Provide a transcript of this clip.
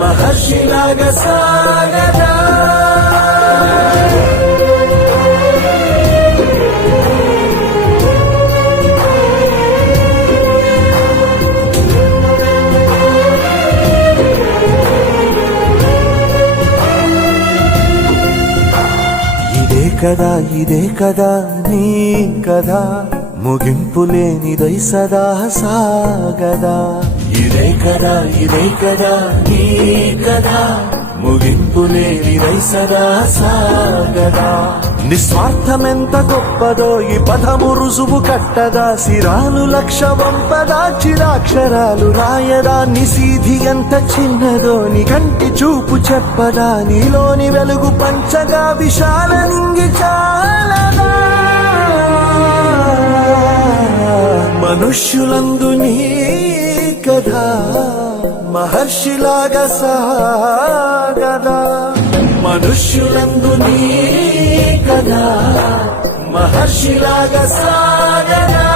మహర్షిలాగా సాగదా ఇదే కదా నీ కదా ముగింపు లేనిదై సదా సాగదా ఇదే కదా నీ కదా ముగింపు లేనిదై సదా సాగదా నిస్వార్థమెంత గొప్పదో ఈ పదము రుజువు కట్టదా సిరాలు లక్ష వంపదా చిరాక్షరాలు రాయదా నిసీధి ఎంత చిన్నదో నీ కంటి చూపు చెప్పదా నీలోని వెలుగు పంచగా విశాల నింగి చాలదా మనుష్యులందు నీ కథా మహర్షిలాగా సాగదా మనుష్యులందు నీ కథా మహర్షిలాగా సాగదా